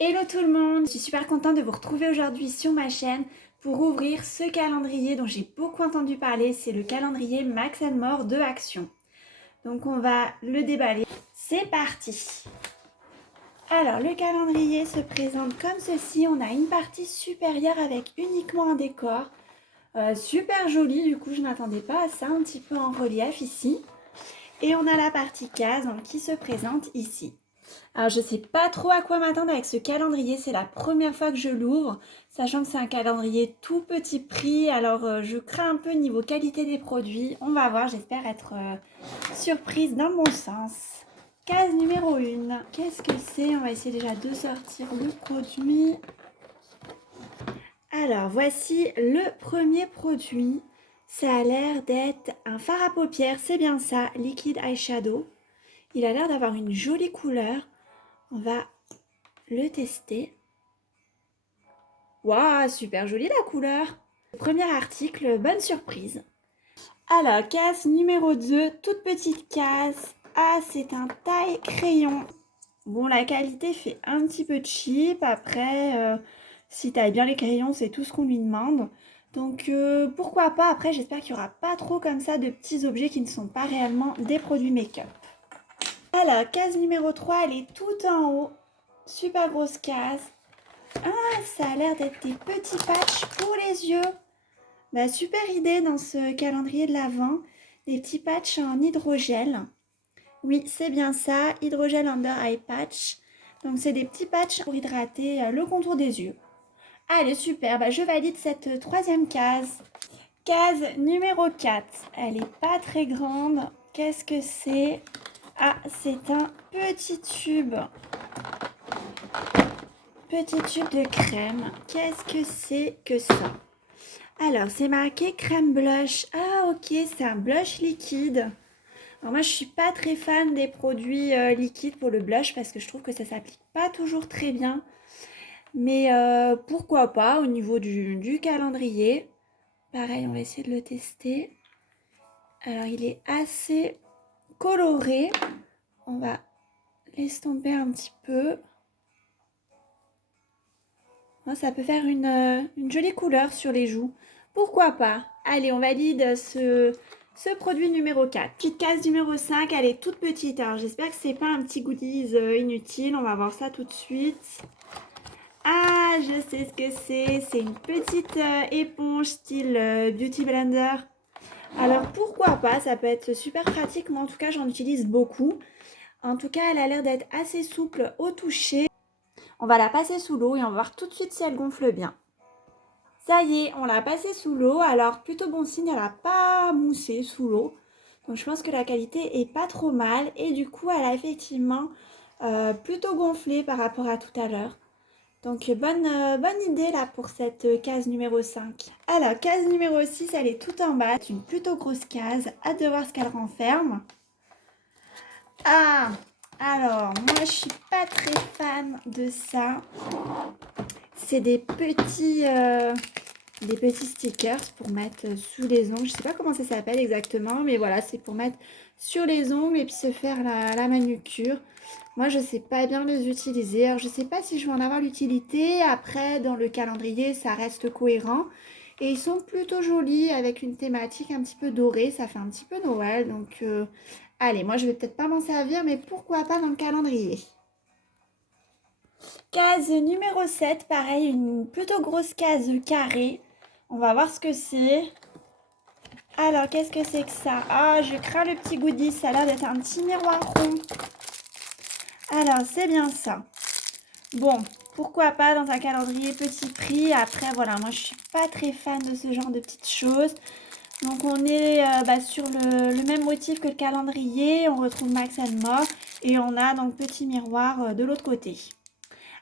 Hello tout le monde, je suis super contente de vous retrouver aujourd'hui sur ma chaîne pour ouvrir ce calendrier dont j'ai beaucoup entendu parler, c'est le calendrier Max & More de Action. Donc on va le déballer. C'est parti. Alors le calendrier se présente comme ceci, on a une partie supérieure avec uniquement un décor. Super joli, du coup je n'attendais pas à ça, un petit peu en relief ici. Et on a la partie case qui se présente ici. Alors je sais pas trop à quoi m'attendre avec ce calendrier, c'est la première fois que je l'ouvre, sachant que c'est un calendrier tout petit prix, alors je crains un peu niveau qualité des produits. On va voir, j'espère être surprise dans le bon sens. Case numéro 1, qu'est-ce que c'est? On va essayer déjà de sortir le produit. Alors voici le premier produit, ça a l'air d'être un fard à paupières, c'est bien ça, Liquid Eyeshadow. Il a l'air d'avoir une jolie couleur. On va le tester. Waouh, super jolie la couleur. Premier article, bonne surprise. Alors, case numéro 2, toute petite case. Ah, c'est un taille crayon. Bon, la qualité fait un petit peu cheap. Après, si taille bien les crayons, c'est tout ce qu'on lui demande. Donc, pourquoi pas. Après, j'espère qu'il n'y aura pas trop comme ça de petits objets qui ne sont pas réellement des produits make-up. Alors, case numéro 3, elle est tout en haut. Super grosse case. Ah, ça a l'air d'être des petits patchs pour les yeux. Bah, super idée dans ce calendrier de l'Avent. Des petits patchs en hydrogel. Oui, c'est bien ça, hydrogel under eye patch. Donc, c'est des petits patchs pour hydrater le contour des yeux. Allez, super, bah, je valide cette troisième case. Case numéro 4. Elle n'est pas très grande. Qu'est-ce que c'est? Ah, c'est un petit tube. Petit tube de crème. Qu'est-ce que c'est que ça? Alors, c'est marqué crème blush. Ah, ok, c'est un blush liquide. Alors moi, je suis pas très fan des produits liquides pour le blush parce que je trouve que ça s'applique pas toujours très bien. Mais pourquoi pas au niveau du calendrier. Pareil, on va essayer de le tester. Alors, il est assez coloré. On va l'estomper un petit peu. Ça peut faire une jolie couleur sur les joues. Pourquoi pas? Allez, on valide ce produit numéro 4. Petite case numéro 5, elle est toute petite. Alors, j'espère que c'est pas un petit goodies inutile. On va voir ça tout de suite. Ah, je sais ce que c'est. C'est une petite éponge style Beauty Blender. Alors, pourquoi pas? Ça peut être super pratique. Moi, en tout cas, j'en utilise beaucoup. En tout cas, elle a l'air d'être assez souple au toucher. On va la passer sous l'eau et on va voir tout de suite si elle gonfle bien. Ça y est, on l'a passée sous l'eau. Alors, plutôt bon signe, elle n'a pas moussé sous l'eau. Donc, je pense que la qualité est pas trop mal. Et du coup, elle a effectivement plutôt gonflé par rapport à tout à l'heure. Donc, bonne idée là pour cette case numéro 5. Alors, case numéro 6, elle est tout en bas. C'est une plutôt grosse case. Hâte de voir ce qu'elle renferme. Ah, alors, moi, je suis pas très fan de ça. C'est des petits stickers pour mettre sous les ongles. Je sais pas comment ça s'appelle exactement, mais voilà, c'est pour mettre sur les ongles et puis se faire la manucure. Moi, je sais pas bien les utiliser. Alors, je sais pas si je vais en avoir l'utilité. Après, dans le calendrier, ça reste cohérent. Et ils sont plutôt jolis avec une thématique un petit peu dorée. Ça fait un petit peu Noël. Donc, allez, moi, je vais peut-être pas m'en servir, mais pourquoi pas dans le calendrier. Case numéro 7, pareil, une plutôt grosse case carrée. On va voir ce que c'est. Alors, qu'est-ce que c'est que ça? Ah, je crains le petit goodie. Ça a l'air d'être un petit miroir rond. Alors, c'est bien ça. Bon, pourquoi pas dans un calendrier petit prix. Après, voilà, moi, je suis pas très fan de ce genre de petites choses. Donc, on est sur le même motif que le calendrier. On retrouve Max & More. Et on a donc petit miroir de l'autre côté.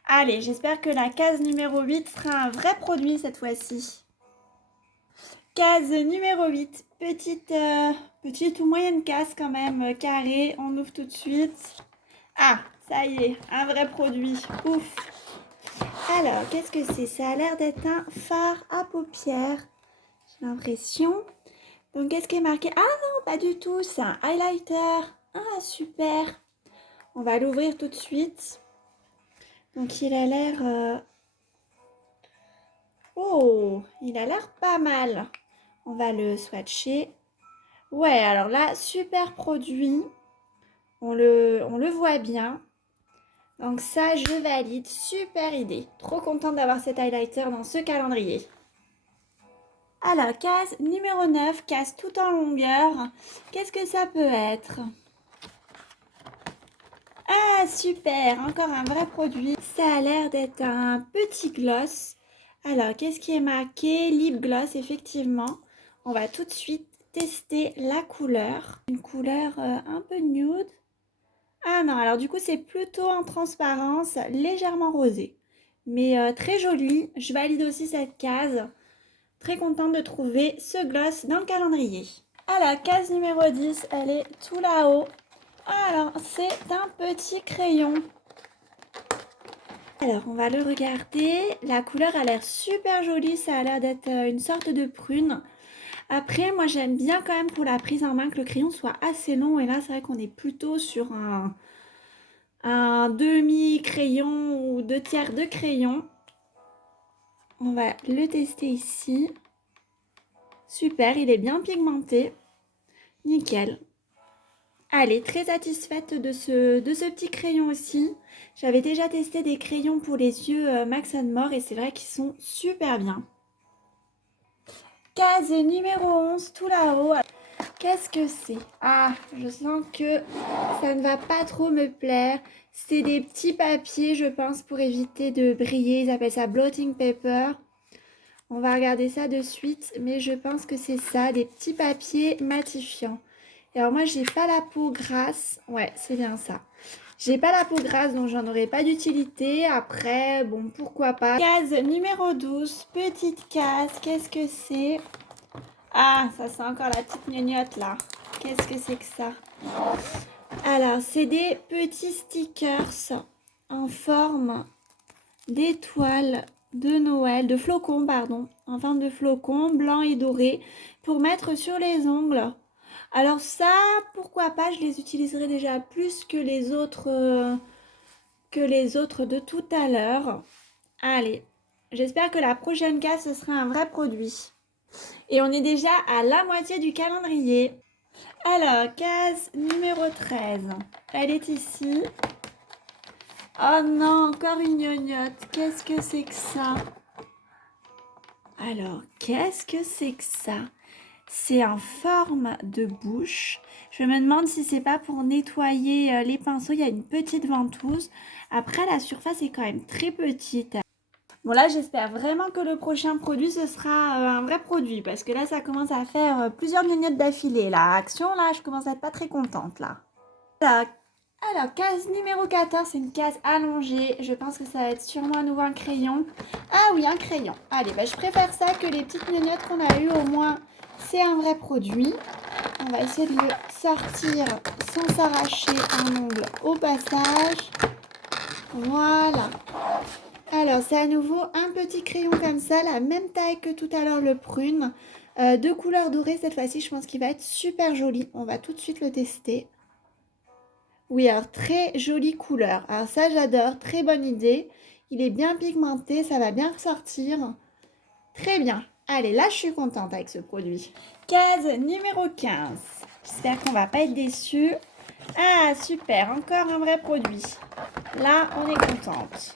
Allez, j'espère que la case numéro 8 sera un vrai produit cette fois-ci. Case numéro 8, petite ou moyenne case quand même, carrée, on ouvre tout de suite. Ah, ça y est, un vrai produit, ouf. Alors, qu'est-ce que c'est? Ça a l'air d'être un fard à paupières, j'ai l'impression. Donc, qu'est-ce qui est marqué? Ah non, pas du tout, c'est un highlighter. Ah, super. On va l'ouvrir tout de suite. Donc il a l'air... Oh, il a l'air pas mal. On va le swatcher. Ouais, alors là, super produit. On le voit bien. Donc ça, je valide. Super idée. Trop contente d'avoir cet highlighter dans ce calendrier. Alors, case numéro 9, case tout en longueur. Qu'est-ce que ça peut être? Ah, super! Encore un vrai produit. Ça a l'air d'être un petit gloss. Alors, qu'est-ce qui est marqué? Lip gloss, effectivement. On va tout de suite tester la couleur. Une couleur un peu nude. Ah non, alors du coup, c'est plutôt en transparence, légèrement rosé. Mais très joli. Je valide aussi cette case. Très contente de trouver ce gloss dans le calendrier. À la case numéro 10, elle est tout là-haut. Alors, c'est un petit crayon. Alors, on va le regarder. La couleur a l'air super jolie. Ça a l'air d'être une sorte de prune. Après, moi, j'aime bien quand même pour la prise en main que le crayon soit assez long. Et là, c'est vrai qu'on est plutôt sur un demi-crayon ou 2/3 de crayon. On va le tester ici. Super, il est bien pigmenté. Nickel. Allez, très satisfaite de ce petit crayon aussi. J'avais déjà testé des crayons pour les yeux Max More et c'est vrai qu'ils sont super bien. Case numéro 11, tout là-haut. Qu'est-ce que c'est? Ah, je sens que ça ne va pas trop me plaire. C'est des petits papiers, je pense, pour éviter de briller. Ils appellent ça blotting paper. On va regarder ça de suite, mais je pense que c'est ça, des petits papiers matifiants. Et alors moi, j'ai pas la peau grasse. Ouais, c'est bien ça. J'ai pas la peau grasse, donc j'en aurai pas d'utilité. Après, bon, pourquoi pas. Case numéro 12, petite case. Qu'est-ce que c'est? Ah, ça c'est encore la petite gnognotte là. Qu'est-ce que c'est que ça? Alors, c'est des petits stickers en forme d'étoiles de Noël, de flocons, pardon, en forme de flocons, blanc et doré, pour mettre sur les ongles. Alors ça, pourquoi pas, je les utiliserai déjà plus que les autres de tout à l'heure. Allez, j'espère que la prochaine case, ce sera un vrai produit. Et on est déjà à la moitié du calendrier. Alors, case numéro 13. Elle est ici. Oh non, encore une gnognotte. Qu'est-ce que c'est que ça? Alors, qu'est-ce que c'est que ça? C'est en forme de bouche. Je me demande si c'est pas pour nettoyer les pinceaux. Il y a une petite ventouse. Après, la surface est quand même très petite. Bon là, j'espère vraiment que le prochain produit, ce sera un vrai produit. Parce que là, ça commence à faire plusieurs gnognottes d'affilée. La action, là, je commence à être pas très contente, là. Alors, case numéro 14, c'est une case allongée. Je pense que ça va être sûrement à nouveau un crayon. Ah oui, un crayon. Allez, bah, je préfère ça que les petites gnognottes qu'on a eues. Au moins, c'est un vrai produit. On va essayer de le sortir sans s'arracher un ongle au passage. Voilà. Alors, c'est à nouveau un petit crayon comme ça, la même taille que tout à l'heure le prune. De couleur dorée cette fois-ci, je pense qu'il va être super joli. On va tout de suite le tester. Oui, alors très jolie couleur. Alors ça, j'adore. Très bonne idée. Il est bien pigmenté, ça va bien ressortir. Très bien. Allez, là, je suis contente avec ce produit. Case numéro 15. J'espère qu'on va pas être déçus. Ah, super. Encore un vrai produit. Là, on est contente.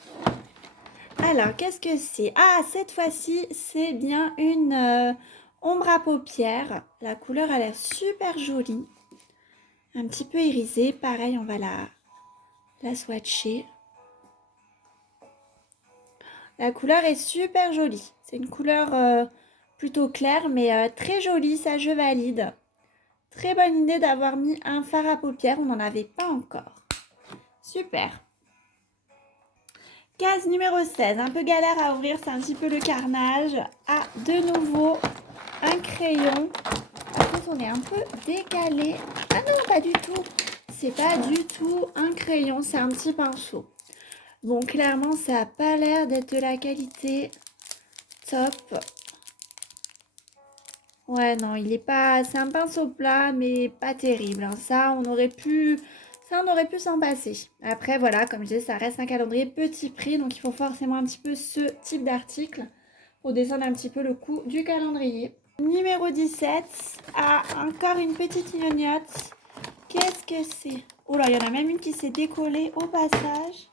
Alors, qu'est-ce que c'est? Ah, cette fois-ci, c'est bien une ombre à paupières. La couleur a l'air super jolie. Un petit peu irisée. Pareil, on va la swatcher. La couleur est super jolie. C'est une couleur plutôt claire, mais très jolie. Ça, je valide. Très bonne idée d'avoir mis un fard à paupières. On n'en avait pas encore. Super. Case numéro 16. Un peu galère à ouvrir. C'est un petit peu le carnage. Ah, de nouveau, un crayon. Par contre, on est un peu décalé. Ah non, pas du tout. C'est pas du tout un crayon. C'est un petit pinceau. Bon, clairement, ça n'a pas l'air d'être de la qualité top. Ouais, non, il est pas... C'est un pinceau plat, mais pas terrible. Hein. Ça, on aurait pu... Ça, on aurait pu s'en passer. Après, voilà, comme je disais, ça reste un calendrier petit prix, donc il faut forcément un petit peu ce type d'article pour descendre un petit peu le coût du calendrier. Numéro 17. Ah, encore une petite gnognotte. Qu'est-ce que c'est? Oh là, il y en a même une qui s'est décollée au passage,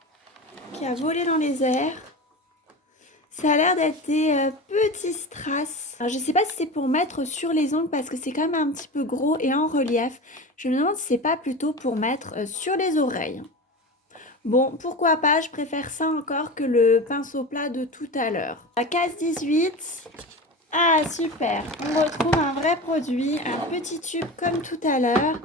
qui a volé dans les airs. Ça a l'air d'être des petits strass. Alors, je sais pas si c'est pour mettre sur les ongles parce que c'est quand même un petit peu gros et en relief. Je me demande si c'est pas plutôt pour mettre sur les oreilles. Bon, pourquoi pas, je préfère ça encore que le pinceau plat de tout à l'heure. La case 18. Ah, super. On retrouve un vrai produit, un petit tube comme tout à l'heure.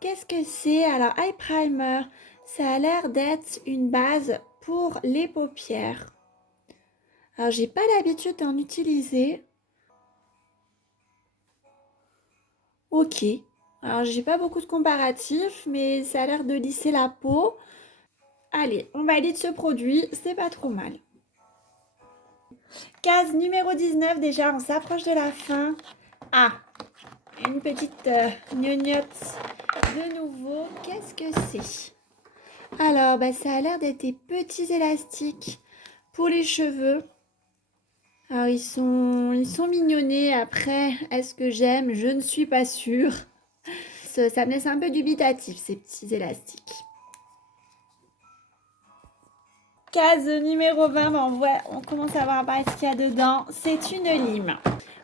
Qu'est-ce que c'est? Alors, eye primer. Ça a l'air d'être une base pour les paupières. Alors, j'ai pas l'habitude d'en utiliser. Ok. Alors, j'ai pas beaucoup de comparatifs, mais ça a l'air de lisser la peau. Allez, on valide ce produit, c'est pas trop mal. Case numéro 19, déjà, on s'approche de la fin. Ah, une petite gnognotte de nouveau. Qu'est-ce que c'est? Alors, ça a l'air d'être des petits élastiques pour les cheveux. Alors, ils sont mignonnés. Après, est-ce que j'aime? Je ne suis pas sûre. Ça me laisse un peu dubitatif, ces petits élastiques. Case numéro 20, on commence à voir apparaître ce qu'il y a dedans. C'est une lime.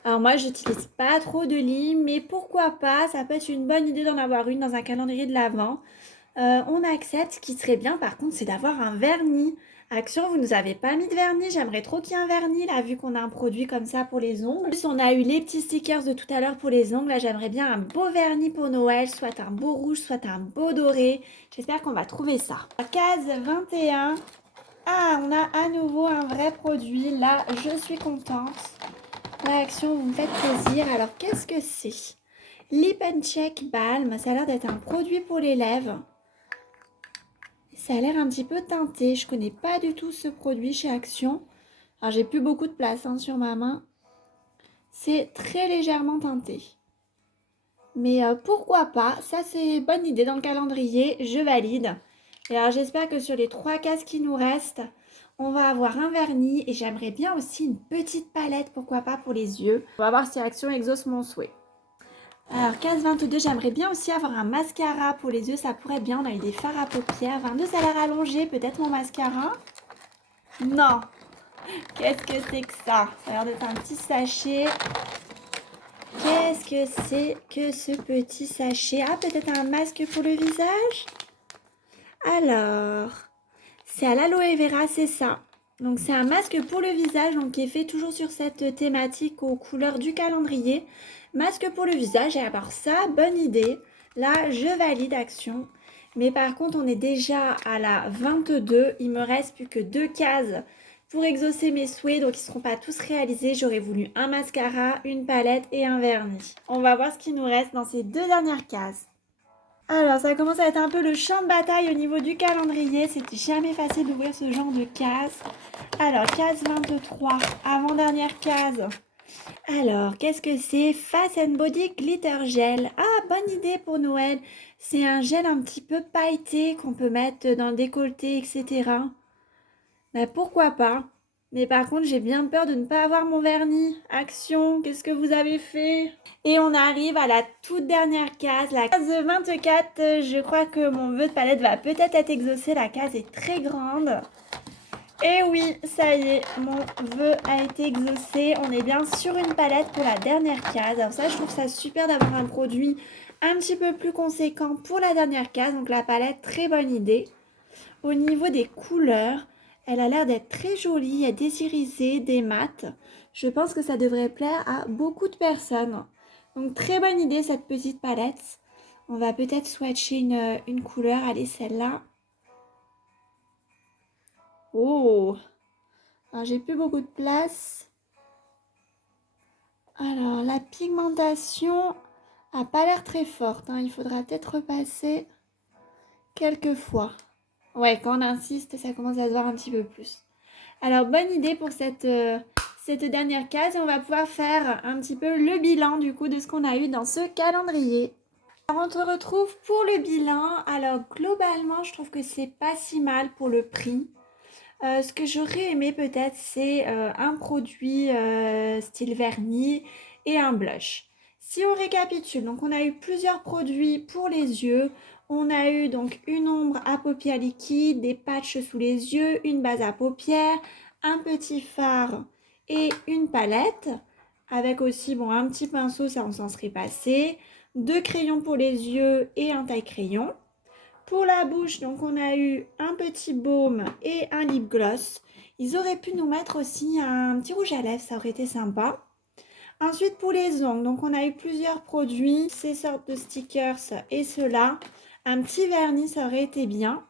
Alors moi, j'utilise pas trop de lime, mais pourquoi pas? Ça peut être une bonne idée d'en avoir une dans un calendrier de l'Avent. On accepte. Ce qui serait bien, par contre, c'est d'avoir un vernis. Action, vous nous avez pas mis de vernis. J'aimerais trop qu'il y ait un vernis, là, vu qu'on a un produit comme ça pour les ongles. En plus, on a eu les petits stickers de tout à l'heure pour les ongles. Là, j'aimerais bien un beau vernis pour Noël, soit un beau rouge, soit un beau doré. J'espère qu'on va trouver ça. Case 21. Ah, on a à nouveau un vrai produit. Là, je suis contente. Réaction, vous me faites plaisir. Alors, qu'est-ce que c'est? Lip and Check Balm. Ça a l'air d'être un produit pour les lèvres. Ça a l'air un petit peu teinté. Je connais pas du tout ce produit chez Action. Alors, j'ai plus beaucoup de place sur ma main. C'est très légèrement teinté. Mais pourquoi pas? Ça, c'est bonne idée dans le calendrier. Je valide. Et alors, j'espère que sur les 3 cases qui nous restent, on va avoir un vernis. Et j'aimerais bien aussi une petite palette, pourquoi pas, pour les yeux. On va voir si Action exauce mon souhait. Alors, case 22, j'aimerais bien aussi avoir un mascara pour les yeux. Ça pourrait bien. On a eu des fards à paupières. 22, ça a l'air allongé. Peut-être mon mascara? Non. Qu'est-ce que c'est que ça? Ça a l'air d'être un petit sachet. Qu'est-ce que c'est que ce petit sachet? Ah, peut-être un masque pour le visage? Alors, c'est à l'aloe vera, c'est ça. Donc, c'est un masque pour le visage, donc qui est fait toujours sur cette thématique aux couleurs du calendrier. Masque pour le visage, et alors ça, bonne idée. Là, je valide Action. Mais par contre, on est déjà à la 22. Il me reste plus que 2 cases pour exaucer mes souhaits, donc ils ne seront pas tous réalisés. J'aurais voulu un mascara, une palette et un vernis. On va voir ce qui nous reste dans ces 2 dernières cases. Alors, ça commence à être un peu le champ de bataille au niveau du calendrier. C'était jamais facile d'ouvrir ce genre de case. Alors, case 23, avant-dernière case. Alors, qu'est-ce que c'est? Face and Body Glitter Gel. Ah, bonne idée pour Noël. C'est un gel un petit peu pailleté qu'on peut mettre dans le décolleté, etc. Pourquoi pas? Mais par contre, j'ai bien peur de ne pas avoir mon vernis. Action, qu'est-ce que vous avez fait? Et on arrive à la toute dernière case, la case 24. Je crois que mon vœu de palette va peut-être être exaucé. La case est très grande. Et oui, ça y est, mon vœu a été exaucé. On est bien sur une palette pour la dernière case. Alors ça, je trouve ça super d'avoir un produit un petit peu plus conséquent pour la dernière case. Donc la palette, très bonne idée. Au niveau des couleurs, elle a l'air d'être très jolie. Il y a des irisés, des mats. Je pense que ça devrait plaire à beaucoup de personnes. Donc très bonne idée cette petite palette. On va peut-être swatcher une couleur. Allez, celle-là. Oh! Alors, j'ai plus beaucoup de place. Alors, la pigmentation a pas l'air très forte. Il faudra peut-être repasser quelques fois. Ouais, quand on insiste, ça commence à se voir un petit peu plus. Alors, bonne idée pour cette dernière case. On va pouvoir faire un petit peu le bilan du coup de ce qu'on a eu dans ce calendrier. Alors, on se retrouve pour le bilan. Alors globalement, je trouve que c'est pas si mal pour le prix. Ce que j'aurais aimé peut-être, c'est un produit style vernis et un blush. Si on récapitule, donc on a eu plusieurs produits pour les yeux. On a eu donc une ombre à paupières liquide, des patchs sous les yeux, une base à paupières, un petit fard et une palette. Avec aussi bon, un petit pinceau, ça on s'en serait passé. Deux crayons pour les yeux et un taille-crayon. Pour la bouche, donc on a eu un petit baume et un lip gloss. Ils auraient pu nous mettre aussi un petit rouge à lèvres, ça aurait été sympa. Ensuite pour les ongles, donc on a eu plusieurs produits, ces sortes de stickers et ceux-là. Un petit vernis, ça aurait été bien.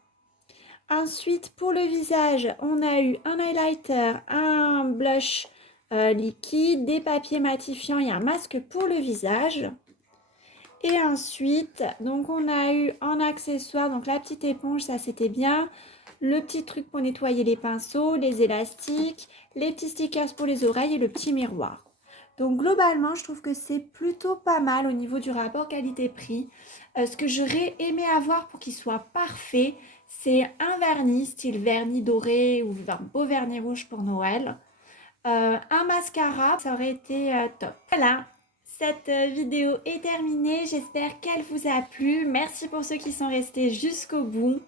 Ensuite pour le visage, on a eu un highlighter, un blush liquide, des papiers matifiants et un masque pour le visage. Et ensuite, donc on a eu en accessoire, donc la petite éponge, ça c'était bien. Le petit truc pour nettoyer les pinceaux, les élastiques, les petits stickers pour les oreilles et le petit miroir. Donc globalement, je trouve que c'est plutôt pas mal au niveau du rapport qualité-prix. Ce que j'aurais aimé avoir pour qu'il soit parfait, c'est un vernis, style vernis doré ou un beau vernis rouge pour Noël. Un mascara, ça aurait été top. Voilà, cette vidéo est terminée. J'espère qu'elle vous a plu. Merci pour ceux qui sont restés jusqu'au bout.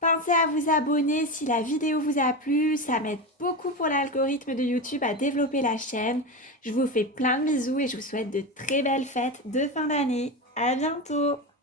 Pensez à vous abonner si la vidéo vous a plu. Ça m'aide beaucoup pour l'algorithme de YouTube à développer la chaîne. Je vous fais plein de bisous et je vous souhaite de très belles fêtes de fin d'année. À bientôt!